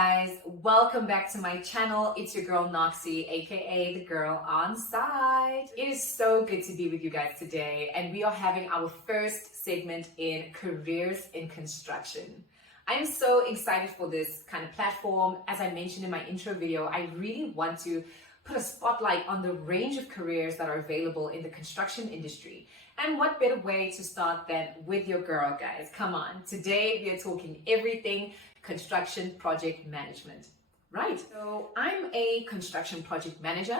guys, welcome back to my channel. It's your girl Noxie, aka the girl on site. It is so good to be with you guys today, and we are having our first segment in careers in construction. I am so excited for this kind of platform. As I mentioned in my intro video, I really want to put a spotlight on the range of careers that are available in the construction industry. And what better way to start than with your girl, guys? Come on. Today we are talking everything construction project management. Right. So I'm a construction project manager,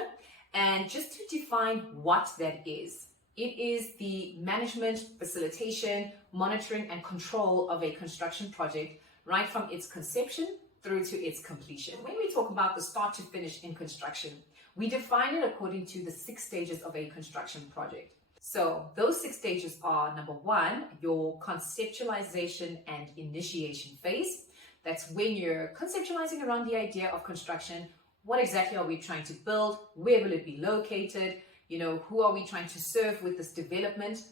and just to define what that is, it is the management, facilitation, monitoring, and control of a construction project, right from its conception through to its completion. When we talk about the start to finish in construction, we define it according to the 6 stages of a construction project. So those 6 stages are: number 1, your conceptualization and initiation phase. That's when you're conceptualizing around the idea of construction. What exactly are we trying to build? Where will it be located? Who are we trying to serve with this development?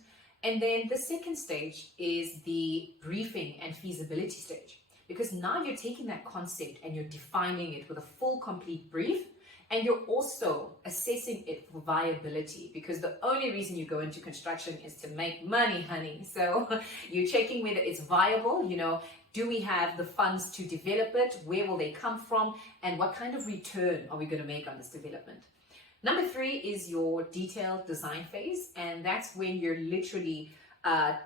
And then the second stage is the briefing and feasibility stage, because now you're taking that concept and you're defining it with a full, complete brief. And you're also assessing it for viability, because the only reason you go into construction is to make money, honey. So you're checking whether it's viable. Do we have the funds to develop it? Where will they come from? And what kind of return are we going to make on this development? Number 3 is your detailed design phase. And that's when you're literally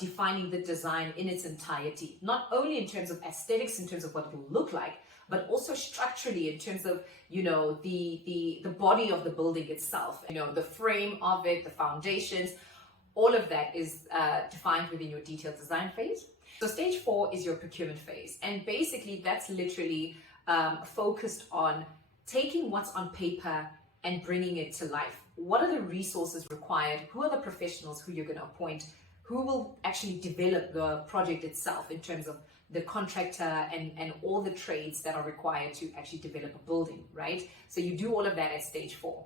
defining the design in its entirety, not only in terms of aesthetics, in terms of what it will look like, but also structurally in terms of, the body of the building itself, the frame of it, the foundations, all of that is defined within your detailed design phase. So stage 4 is your procurement phase. And basically that's literally focused on taking what's on paper and bringing it to life. What are the resources required? Who are the professionals who you're going to appoint? Who will actually develop the project itself in terms of the contractor and all the trades that are required to actually develop a building, right? So you do all of that at stage 4.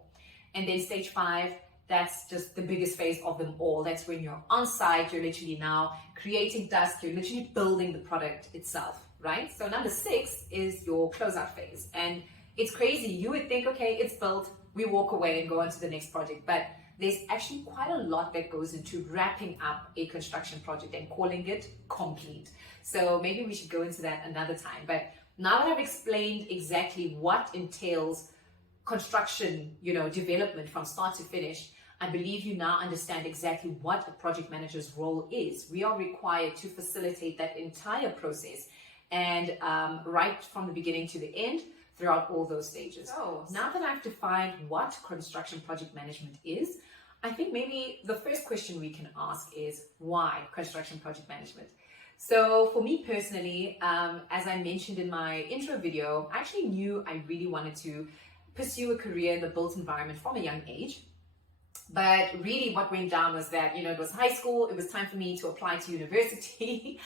And then stage 5, that's just the biggest phase of them all. That's when you're on site, you're literally now creating dust, you're literally building the product itself, right? So number 6 is your closeout phase. And it's crazy. You would think, okay, it's built, we walk away and go on to the next project. But there's actually quite a lot that goes into wrapping up a construction project and calling it complete. So maybe we should go into that another time. But now that I've explained exactly what entails construction, development from start to finish, I believe you now understand exactly what a project manager's role is. We are required to facilitate that entire process, and right from the beginning to the end, throughout all those stages. So now that I've defined what construction project management is, I think maybe the first question we can ask is, why construction project management? So for me personally, as I mentioned in my intro video, I actually knew I really wanted to pursue a career in the built environment from a young age. But really what went down was that, it was high school, it was time for me to apply to university.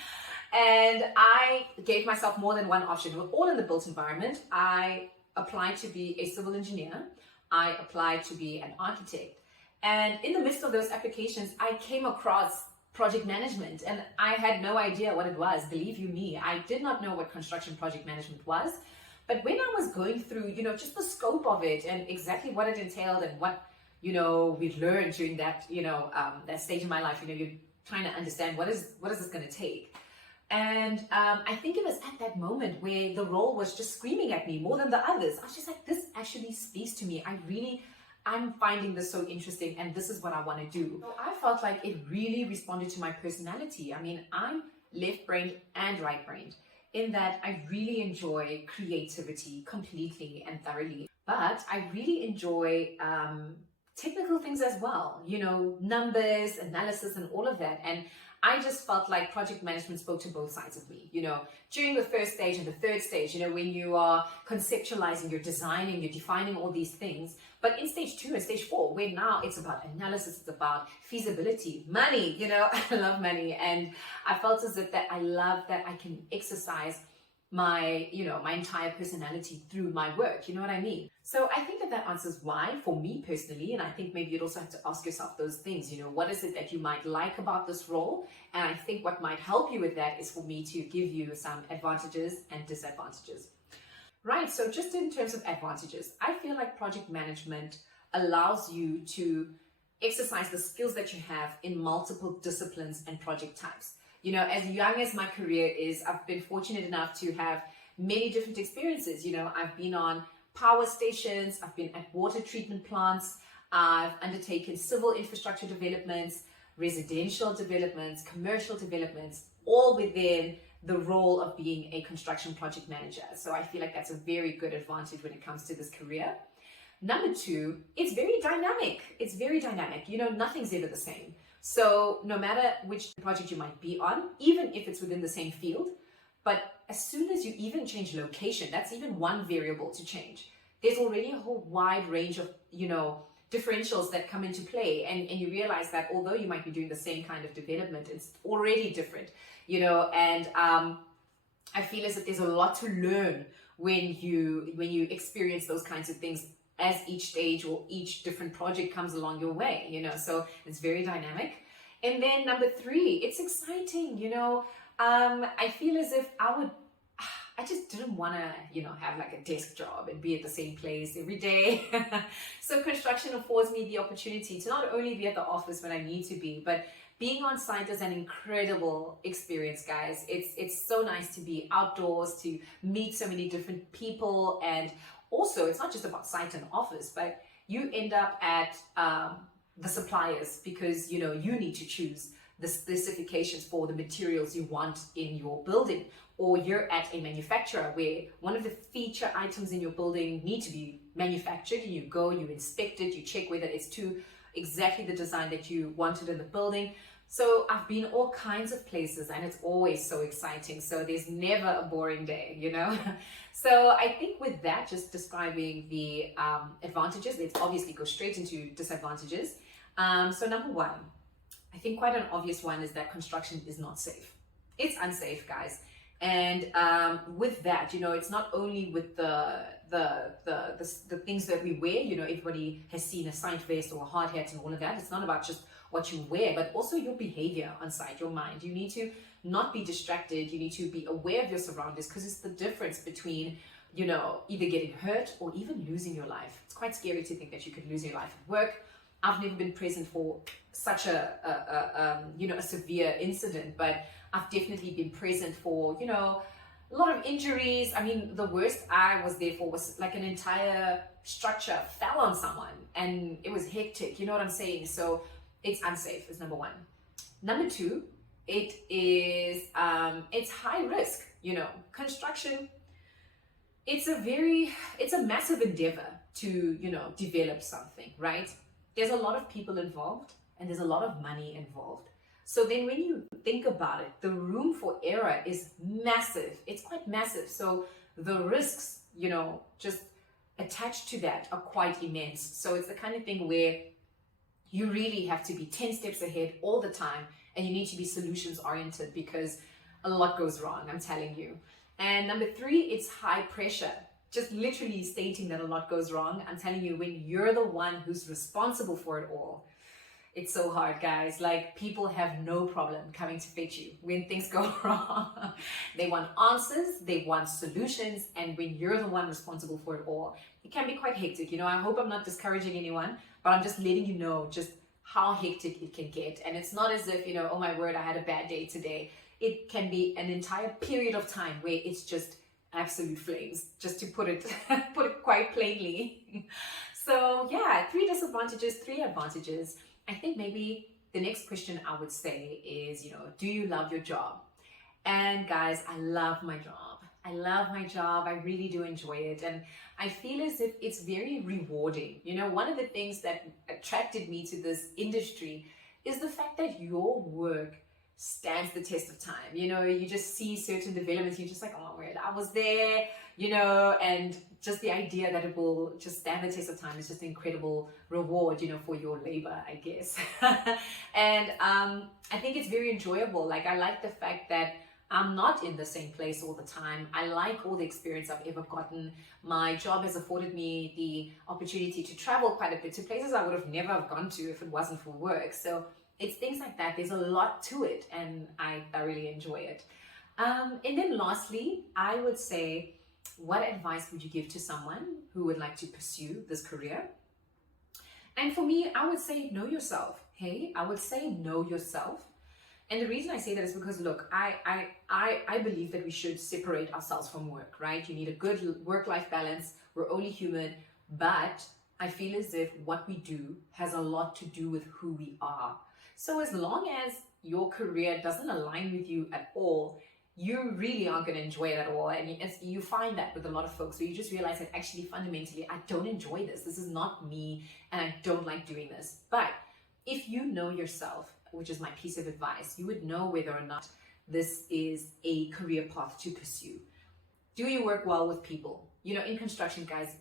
And I gave myself more than one option. We were all in the built environment. I applied to be a civil engineer. I applied to be an architect. And in the midst of those applications, I came across project management, and I had no idea what it was. Believe you me, I did not know what construction project management was. But when I was going through, just the scope of it and exactly what it entailed and what, we'd learned during that, that stage of my life, you're trying to understand what is this going to take. And I think it was at that moment where the role was just screaming at me more than the others. I was just like, this actually speaks to me. I'm finding this so interesting, and this is what I want to do. So I felt like it really responded to my personality. I mean, I'm left-brained and right-brained in that I really enjoy creativity completely and thoroughly. But I really enjoy technical things as well, numbers, analysis, and all of that. And I just felt like project management spoke to both sides of me, during the first stage and the third stage, when you are conceptualizing, you're designing, you're defining all these things. But in stage 2 and stage 4, where now it's about analysis, it's about feasibility, money, I love money. And I felt as if that I love that I can exercise my, my entire personality through my work. You know what I mean? So I think that answers why for me personally. And I think maybe you'd also have to ask yourself those things, what is it that you might like about this role? And I think what might help you with that is for me to give you some advantages and disadvantages. Right. So just in terms of advantages, I feel like project management allows you to exercise the skills that you have in multiple disciplines and project types. As young as my career is, I've been fortunate enough to have many different experiences. I've been on power stations, I've been at water treatment plants, I've undertaken civil infrastructure developments, residential developments, commercial developments, all within the role of being a construction project manager. So I feel like that's a very good advantage when it comes to this career. Number two, it's very dynamic. It's very dynamic. Nothing's ever the same. So no matter which project you might be on, even if it's within the same field, but as soon as you even change location, that's even one variable to change. There's already a whole wide range of, differentials that come into play. And you realize that although you might be doing the same kind of development, it's already different, and I feel as if there's a lot to learn when you experience those kinds of things as each stage or each different project comes along your way, so it's very dynamic. And then number three, it's exciting, I feel as if I just didn't want to, have like a desk job and be at the same place every day. So construction affords me the opportunity to not only be at the office when I need to be, but being on site is an incredible experience, guys. It's so nice to be outdoors, to meet so many different people. And also, it's not just about site and office, but you end up at the suppliers because, you need to choose the specifications for the materials you want in your building. Or you're at a manufacturer where one of the feature items in your building need to be manufactured. You go, you inspect it, you check whether it's to exactly the design that you wanted in the building. So I've been all kinds of places and it's always so exciting. So there's never a boring day, So I think with that, just describing the advantages, let's obviously go straight into disadvantages. So number one, I think quite an obvious one is that construction is not safe. It's unsafe, guys. And with that, it's not only with the things that we wear. Everybody has seen a site vest or a hard hat and all of that. It's not about just what you wear, but also your behavior on site, your mind. You need to not be distracted. You need to be aware of your surroundings because it's the difference between, either getting hurt or even losing your life. It's quite scary to think that you could lose your life at work. I've never been present for such a severe incident, but I've definitely been present for, a lot of injuries. I mean, the worst I was there for was like an entire structure fell on someone and it was hectic. You know what I'm saying? So it's unsafe is number one. Number two, it is, it's high risk, construction. It's a massive endeavor to, develop something, right? There's a lot of people involved and there's a lot of money involved. So then when you think about it, the room for error is massive. It's quite massive. So the risks, just attached to that are quite immense. So it's the kind of thing where you really have to be 10 steps ahead all the time and you need to be solutions oriented because a lot goes wrong, I'm telling you. And number three, it's high pressure. Just literally stating that a lot goes wrong. I'm telling you, when you're the one who's responsible for it all, it's so hard, guys. Like, people have no problem coming to fetch you when things go wrong. They want answers, they want solutions, and when you're the one responsible for it all, it can be quite hectic. I hope I'm not discouraging anyone, but I'm just letting you know just how hectic it can get. And it's not as if, oh my word, I had a bad day today. It can be an entire period of time where it's just absolute flames, just to put it quite plainly. So yeah, 3 disadvantages, 3 advantages. I think maybe the next question I would say is, do you love your job? And guys, I love my job. I love my job. I really do enjoy it. And I feel as if it's very rewarding. One of the things that attracted me to this industry is the fact that your work stands the test of time. You just see certain developments, you're just like, oh my word, I was there, and just the idea that it will just stand the test of time is just an incredible reward, for your labor, I guess. And I think it's very enjoyable. Like, I like the fact that I'm not in the same place all the time. I like all the experience I've ever gotten. My job has afforded me the opportunity to travel quite a bit to places I would have never have gone to if it wasn't for work. So it's things like that. There's a lot to it and I really enjoy it. And then lastly, I would say what advice would you give to someone who would like to pursue this career? And for me, I would say know yourself. Hey, I would say know yourself. And the reason I say that is because, look, I believe that we should separate ourselves from work, right? You need a good work-life balance. We're only human, but I feel as if what we do has a lot to do with who we are. So as long as your career doesn't align with you at all, you really aren't going to enjoy it at all. And you find that with a lot of folks, where you just realize that actually fundamentally, I don't enjoy this. This is not me, and I don't like doing this. But if you know yourself, which is my piece of advice, you would know whether or not this is a career path to pursue. Do you work well with people? You know, in construction, guys,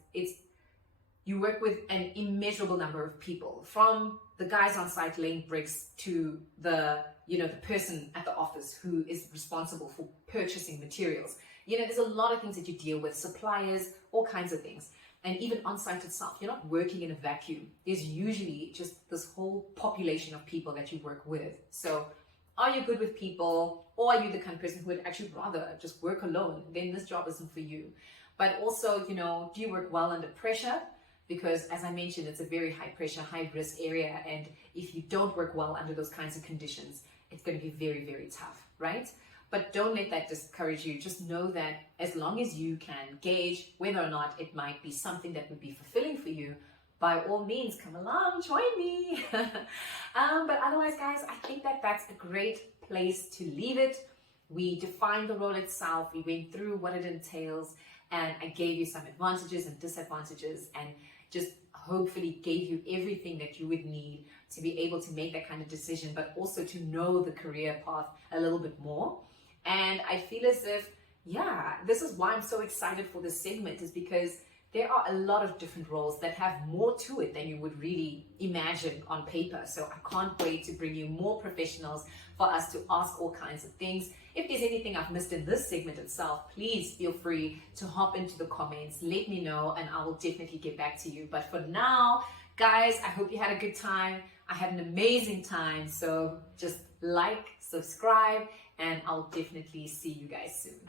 you work with an immeasurable number of people, from the guys on site laying bricks to the person at the office who is responsible for purchasing materials. There's a lot of things that you deal with, suppliers, all kinds of things. And even on site itself, you're not working in a vacuum. There's usually just this whole population of people that you work with. So are you good with people, or are you the kind of person who would actually rather just work alone? Then this job isn't for you. But also, do you work well under pressure? Because as I mentioned, it's a very high pressure, high risk area. And if you don't work well under those kinds of conditions, it's going to be very, very tough, right? But don't let that discourage you. Just know that as long as you can gauge whether or not it might be something that would be fulfilling for you, by all means, come along, join me. But otherwise, guys, I think that that's a great place to leave it. We defined the role itself. We went through what it entails, and I gave you some advantages and disadvantages, and just hopefully gave you everything that you would need to be able to make that kind of decision, but also to know the career path a little bit more. And I feel as if, this is why I'm so excited for this segment, is because there are a lot of different roles that have more to it than you would really imagine on paper. So I can't wait to bring you more professionals for us to ask all kinds of things. If there's anything I've missed in this segment itself, please feel free to hop into the comments, let me know, and I will definitely get back to you. But for now, guys, I hope you had a good time. I had an amazing time. So just like, subscribe, and I'll definitely see you guys soon.